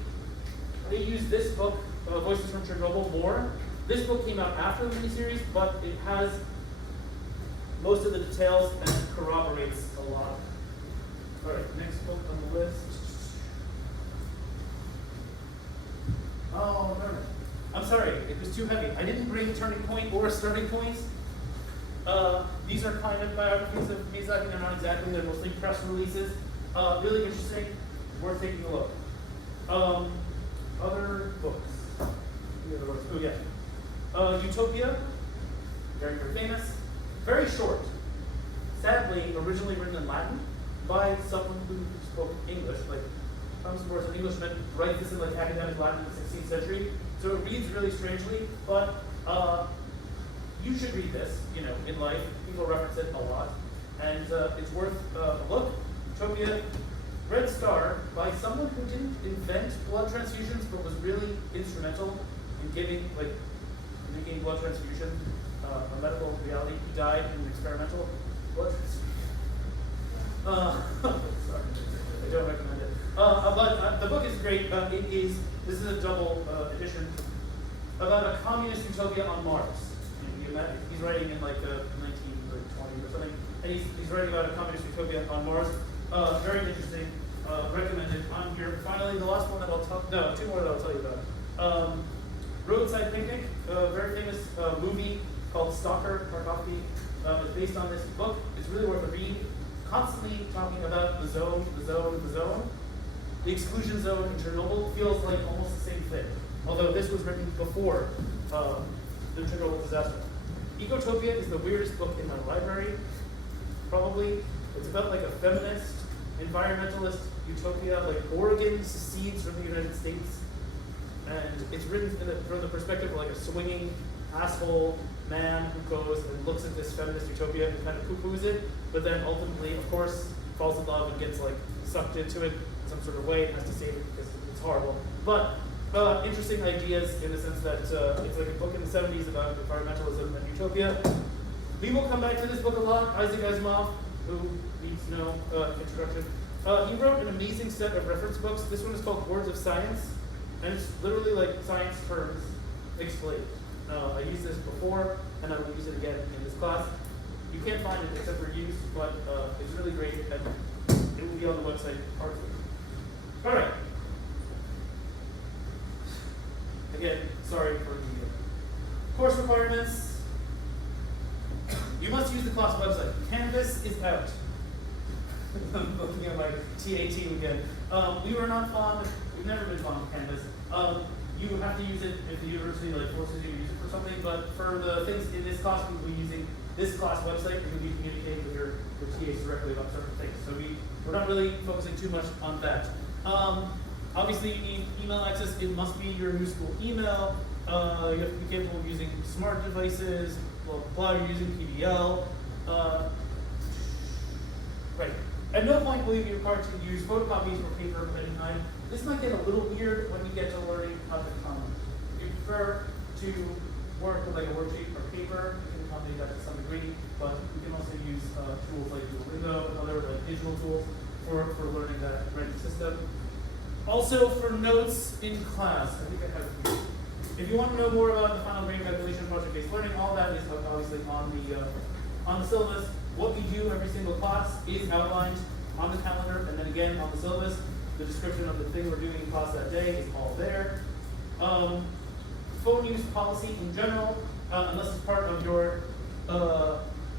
they use this book, Voices from Chernobyl, more. This book came out after the miniseries, but it has most of the details and corroborates a lot. All right, next book on the list. Oh, no. I'm sorry, it was too heavy. I didn't bring Turning Point or Starting Points. These are kind of biographies of Miyazaki. They're not exactly, they're mostly press releases. Really interesting, worth taking a look. Other books. Oh, yeah. Utopia, very, very famous. Very short. Sadly, originally written in Latin by someone who spoke English. Like, Thomas More, an Englishman, writes this in like academic Latin in the 16th century. So it reads really strangely, but you should read this, in life. People reference it a lot. And it's worth a look. Utopia, Red Star, by someone who didn't invent blood transfusions, but was really instrumental in making blood transfusion a medical reality. He died in an experimental blood transfusion. Sorry, I don't recommend it. But the book is great. This is a double edition about a communist utopia on Mars. He's writing in like 1920 or something, and he's writing about a communist utopia on Mars. Very interesting. Recommended. On here, finally, the last one that I'll two more that I'll tell you about. Roadside Picnic, a very famous movie called Stalker, Tarkovsky, is based on this book. It's really worth a read. Constantly talking about the zone. The exclusion zone in Chernobyl feels like almost the same thing, although this was written before the Chernobyl disaster. Ecotopia is the weirdest book in my library, probably. It's about like a feminist, environmentalist utopia, like Oregon secedes from the United States, and it's written from the perspective of like a swinging asshole man who goes and looks at this feminist utopia and kind of poo-poos it, but then ultimately, of course, falls in love and gets like sucked into it in some sort of way and has to save it because it's horrible. But interesting ideas in the sense that it's like a book in the 70s about environmentalism and utopia. We will come back to this book a lot. Isaac Asimov, who needs no introduction. He wrote an amazing set of reference books. This one is called Words of Science, and it's literally like science terms explained. I used this before, and I will use it again in this class. You can't find it except for use, but it's really great, and it will be on the website partly. All right. Again, sorry for the course requirements. You must use the class website. Canvas is out. I'm looking at my TA team again. We've never been fond of Canvas. You have to use it if the university forces you to use it for something, but for the things in this class, we will be using this class website, and you'll be communicating with your TAs directly about certain things. So we're not really focusing too much on that. Obviously, you need email access. It must be your new school email. You have to be capable of using smart devices. You're using PBL. Right. At no point will you be required to use photocopies or paper of any kind. This might get a little weird when you get to learning Project Common. If you prefer to work with like a worksheet or paper, you can accommodate that to some degree, but you can also use tools like Duolingo and other like digital tools for learning that grading system. Also for notes in class, I think I have it here. If you want to know more about the final grade calculation project-based learning, all that is obviously on the syllabus. What we do every single class is outlined on the calendar, and then again on the syllabus. The description of the thing we're doing in class that day is all there. Phone use policy in general, unless it's part of your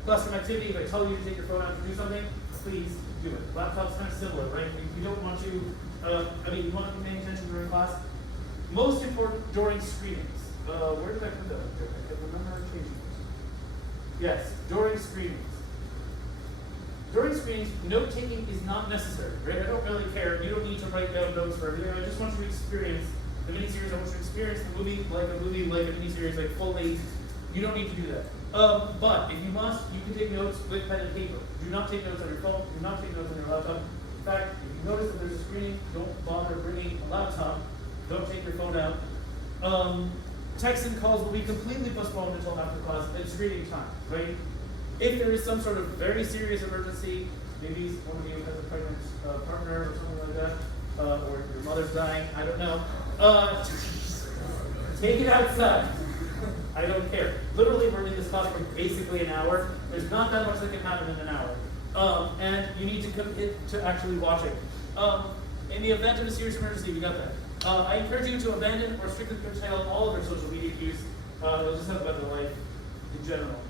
classroom activity. If I tell you to take your phone out to do something, please do it. Laptop's kind of similar, right? You don't want to, you want to be paying attention during class. Most important during screenings. Where did I put that? I can't remember changing it. Yes, during screenings. During screenings, note-taking is not necessary, right? I don't really care. You don't need to write down notes for everything. I just want you to experience the miniseries. I want you to experience the movie, like a miniseries, like fully. You don't need to do that. But if you must, you can take notes with pen and paper. Do not take notes on your phone. Do not take notes on your laptop. In fact, if you notice that there's a screening, don't bother bringing a laptop. Don't take your phone out. Texts and calls will be completely postponed until after class at screening time, right? If there is some sort of very serious emergency, maybe one of you has a pregnant partner or something like that, or your mother's dying, I don't know, take it outside. I don't care. Literally, we're in this class for basically an hour. There's not that much that can happen in an hour. And you need to commit to actually watching. In the event of a serious emergency, we got that. I encourage you to abandon or strictly curtail all of your social media use. It'll just have a better life in general.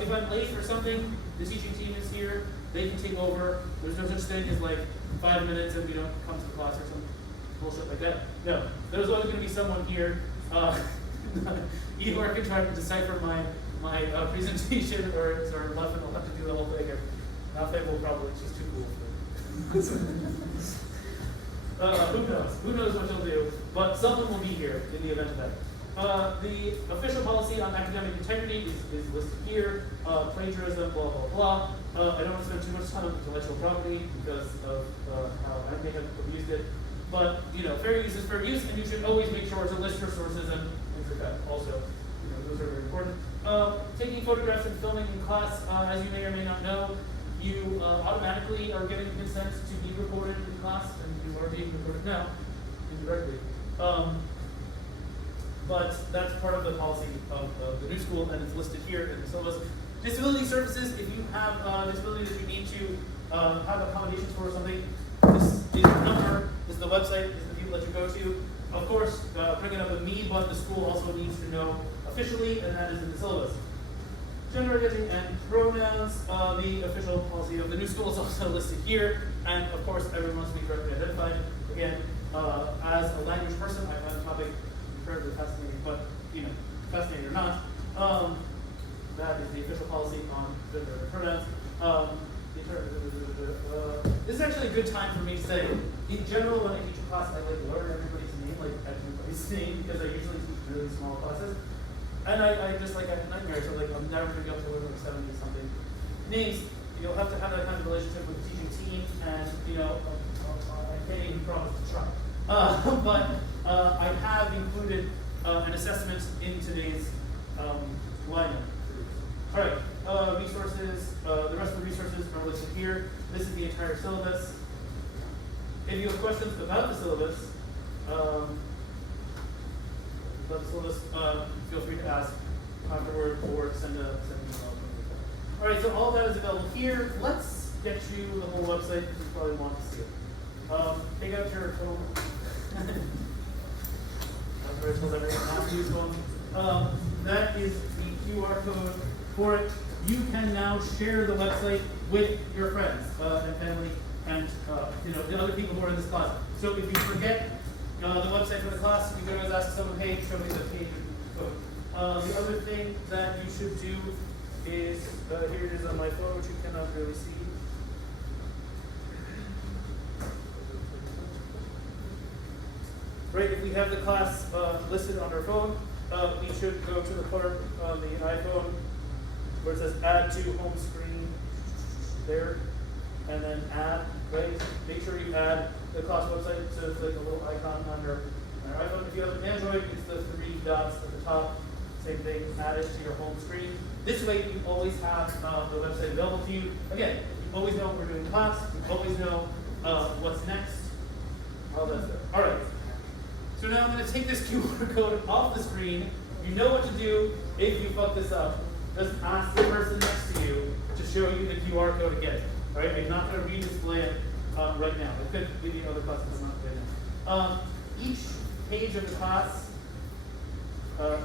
If I'm late for something, the teaching team is here. They can take over. There's no such thing as like 5 minutes and we don't come to the class or some bullshit like that. No, there's always going to be someone here. Either I can try to decipher my presentation, or Leffin will have to do the whole thing. Leffin will probably, it's just too cool for who knows? Who knows what he'll do? But someone will be here in the event of that. The official policy on academic integrity is listed here. Plagiarism, blah, blah, blah. I don't want to spend too much time on intellectual property because of how I may have abused it. But, fair use is fair use, and you should always make sure to list your sources and things like that. Also, those are very important. Taking photographs and filming in class, as you may or may not know, you automatically are getting consent to be recorded in class, and you are being recorded now, indirectly. But that's part of the policy of the new school, and it's listed here in the syllabus. Disability services, if you have a disability that you need to have accommodations for or something, this is the number, this is the website, this is the people that you go to. Of course, bring it up with me, but the school also needs to know officially, and that is in the syllabus. Gender identity and pronouns, the official policy of the new school is also listed here, and of course everyone wants to be correctly identified. Again, as a language person, I find the topic incredibly fascinating, but fascinating or not, that is the official policy on gender and pronouns. This is actually a good time for me to say, in general, when I teach a class, I learn everybody's name, because I usually teach really small classes. And I just I have nightmares, so I'm never going to be able to learn 70 something names. You'll have to have that kind of relationship with the teaching team, and I can't even promise to try. But I have included an assessment in today's lineup. All right, resources, the rest of the resources are listed here. This is the entire syllabus. If you have questions about the syllabus, feel free to ask afterward or send an email. All right, so all that is available here. Let's get you the whole website because you probably want to see it. Take out your phone. That is the QR code for it. You can now share the website with your friends and family and the other people who are in this class. So if you forget the website for the class, you can always ask someone, hey, show me the page code. The other thing that you should do is, here it is on my phone, which you cannot really see. Right, if we have the class listed on our phone, we should go to the part on the iPhone where it says add to home screen there, and then add, right? Make sure you add the class website, so it's like a little icon on your iPhone. If you have an Android, it's the 3 dots at the top, same thing, add it to your home screen. This way you always have the website available to you. Again, you always know what we're doing in class, you always know what's next, all that stuff. All right. So now I'm going to take this QR code off the screen. You know what to do if you fuck this up. Just ask the person next to you to show you the QR code again. All right, I'm not going to redisplay it right now. I could give you other classes, I'm not doing it. Each page of the class, so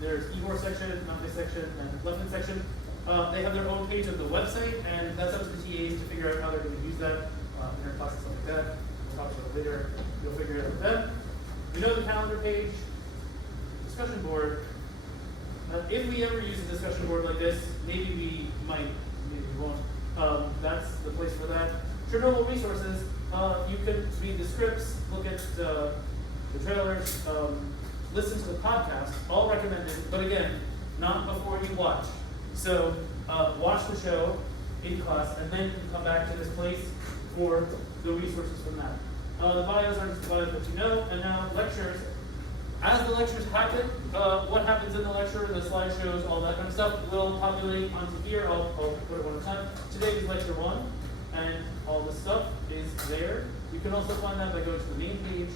there's keyboard section, numpy section, and left-hand section. They have their own page of the website, and that's up to the TAs to figure out how they're going to use that in their classes, stuff like that. We'll talk about it later. You'll figure it out with them. We know the calendar page, discussion board. If we ever use a discussion board like this, maybe we might, maybe we won't. That's the place for that. Chernobyl resources, you can read the scripts, look at the trailers, listen to the podcast, all recommended, but again, not before you watch. So watch the show in class, and then you can come back to this place for the resources from that. The bios are just the bios that you know, and now lectures. As the lectures happen, what happens in the lecture, the slideshows, all that kind of stuff, will populate onto here. I'll put it one at a time. Today is lecture 1, and all this stuff is there. You can also find that by going to the main page,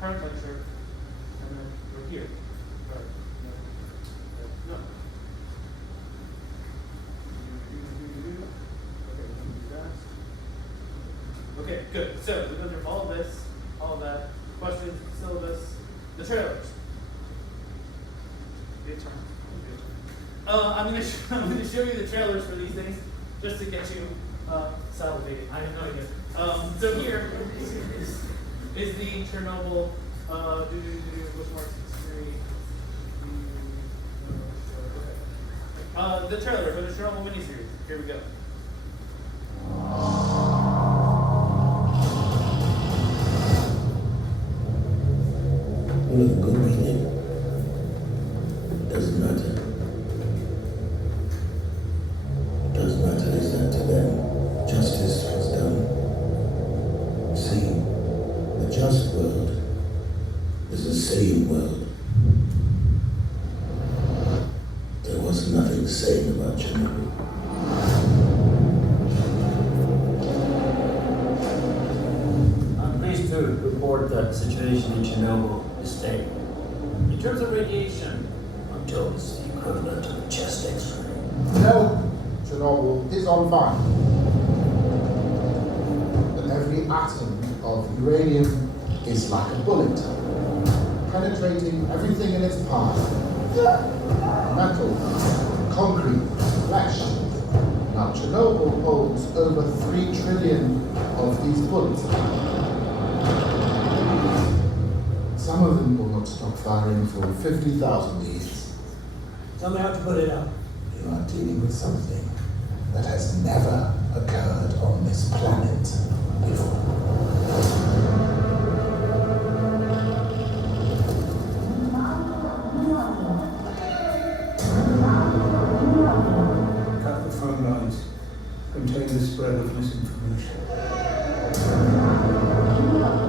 current lecture, and then right here. All right. No. Okay, good. So we've been through all of this, all of that, questions, syllabus, the trailers. Good turn. I'm going to show you the trailers for these things, just to get you salivating. I have no idea. So here is the Chernobyl bookmarks history. The trailer for the Chernobyl miniseries. Here we go. One of the good meaning doesn't matter. What does matter is that to them justice was done. See, the just world is the sane world. There was nothing sane about Chernobyl. report that the situation in Chernobyl is stable. In terms of radiation, I'm told it's the equivalent of a chest X-ray. No, Chernobyl is on fire. And every atom of uranium is like a bullet, penetrating everything in its path. Metal, concrete, flesh. Now Chernobyl holds over 3 trillion of these bullets. Some of them will not stop firing for 50,000 years. Somebody have to put it up. You are dealing with something that has never occurred on this planet before. Cut the phone lines. Contain the spread of misinformation.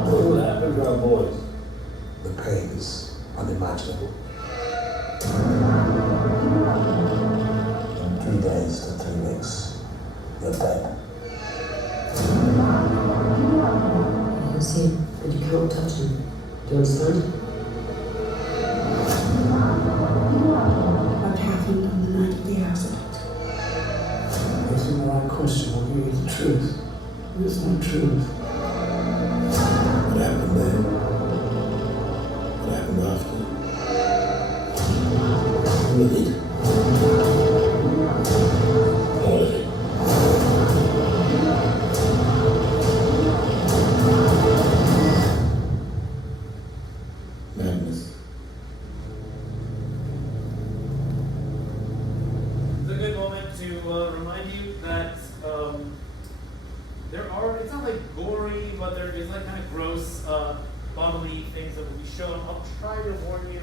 What will happen to our boys? The pain is unimaginable. In 3 days to 3 weeks, you're dead. You see, but you can't touch him. Do you understand? What happened on the night of the accident? Asking the right question will give you the truth. It's not truth. What happened then? What happened after? All of it. All of it. Madness. it's a good moment to remind you that it's not like gory, but there is like kind of gross bodily things that will be shown. I'll try to warn you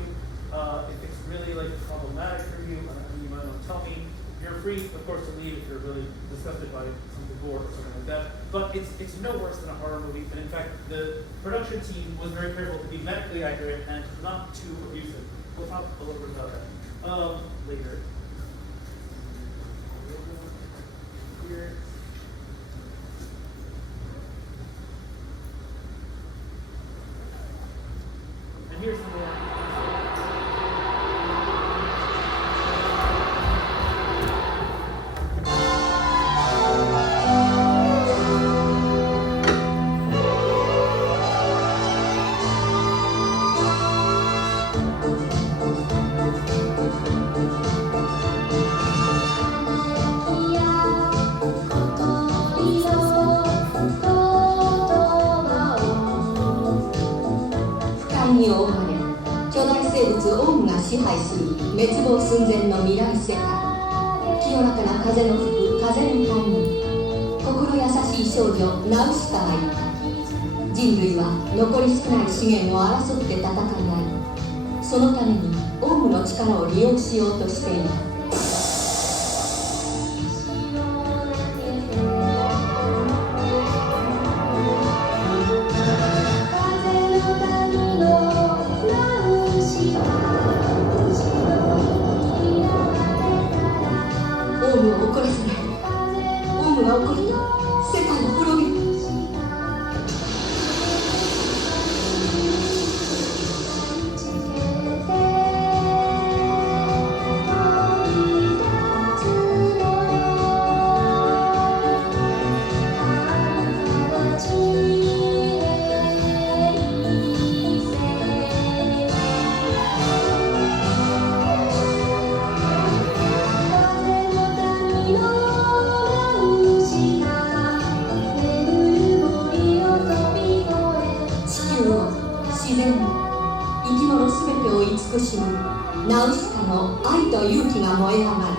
if it's really like problematic for you, you might want to tell me. You're free, of course, to leave if you're really disgusted by something gore or something like that. But it's no worse than a horror movie. And in fact, the production team was very careful to be medically accurate and not too abusive. We'll talk a little bit about that later. Here. And here's the more.支配する滅亡寸前の未来世界。清らかな風の吹く風の谷に心優しい少女ナウシカがいた。人類は残り少ない資源を争って戦い合い、そのためにオウムの力を利用しようとしている。ナウシカの愛と勇気が燃え上がる。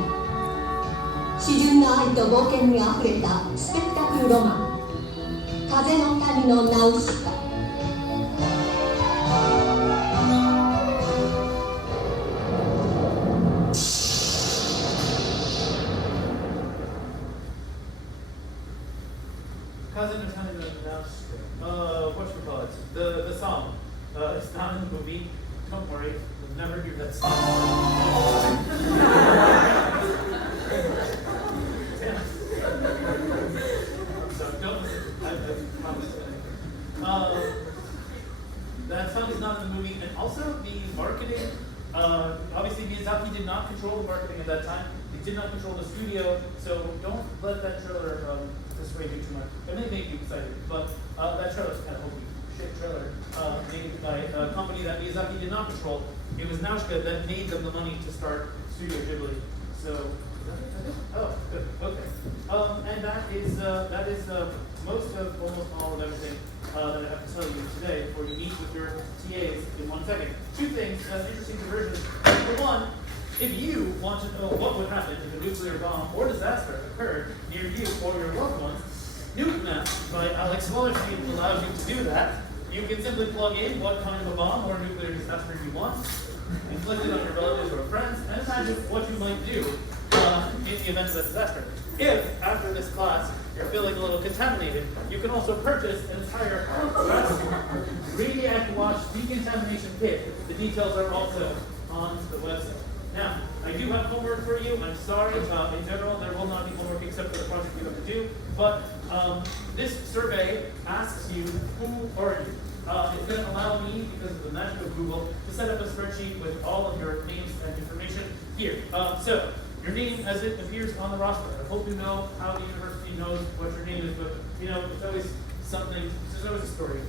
詩純な愛と冒険にあふれたスペクタクルロマン、風の谷のナウシカ。The song. It's not in the movie. Don't worry. You'll never hear that song. So don't listen. I promise. did not control the studio, so don't let that trailer dissuade you too much. It may make you excited, but that trailer's kind of hokey. Shit trailer made by a company that Miyazaki did not control. It was Nausicaa that made them the money to start Studio Ghibli. So, is that it? Oh, good. Okay. And that is most of almost all of everything that I have to tell you today before you meet with your TAs in 1 second. Two things, interesting diversions. Number one, if you want to know what would happen if a nuclear bomb or disaster occurred near you or your loved ones, Nuke Map by Alex Wallerstein allows you to do that. You can simply plug in what kind of a bomb or nuclear disaster you want, inflict it on your relatives or friends, and imagine what you might do in the event of a disaster. If, after this class, you're feeling a little contaminated, you can also purchase an entire Radiac Watch decontamination kit. The details are also on the website. Now, I do have homework for you. I'm sorry. In general, there will not be homework except for the project you have to do. But this survey asks you, who are you? It's going to allow me, because of the magic of Google, to set up a spreadsheet with all of your names and information here. So, your name as it appears on the roster. I hope you know how the university knows what your name is, but you know, it's always something, there's always a story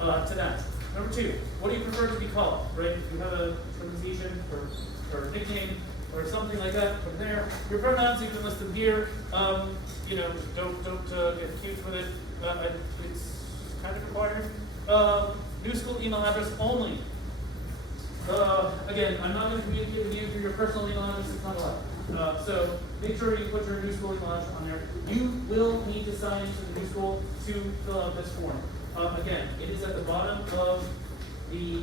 to that. Number two, what do you prefer to be called, right? If you have a pronunciation or nickname or something like that, put it there. Your pronouns, you can list them here. You know, don't get cute with it. It's kind of required. New school email address only. Again, I'm not going to communicate with you through your personal email address. It's not allowed. So make sure you put your new school email address on there. You will need to sign into the new school to fill out this form. Again, it is at the bottom of the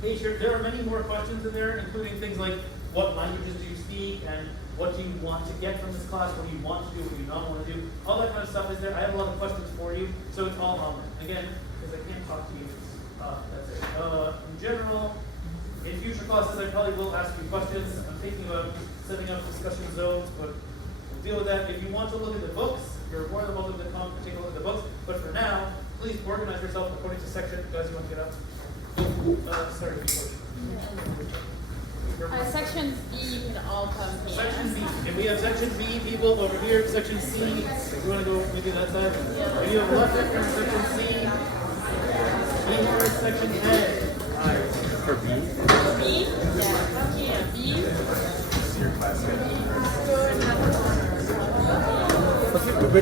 page here. There are many more questions in there, including things like what languages do you speak and what do you want to get from this class, what do you want to do, what do you not want to do. All that kind of stuff is there. I have a lot of questions for you, so it's all on there. Again, because I can't talk to you. That's it. In general, in future classes, I probably will ask you questions. I'm thinking about setting up discussion zones, but we'll deal with that. If you want to look at the books, you're more than welcome to come and take a look at the books. But for now, please organize yourself according to section. Guys, you want to get up? Sorry. Section B, you can all come here. Section B. If we have section B people over here, section C, if you want to go maybe that side. If you have left it from section C, here is section A. For B? B? Yeah, come here. B. This is your class. Good. Okay,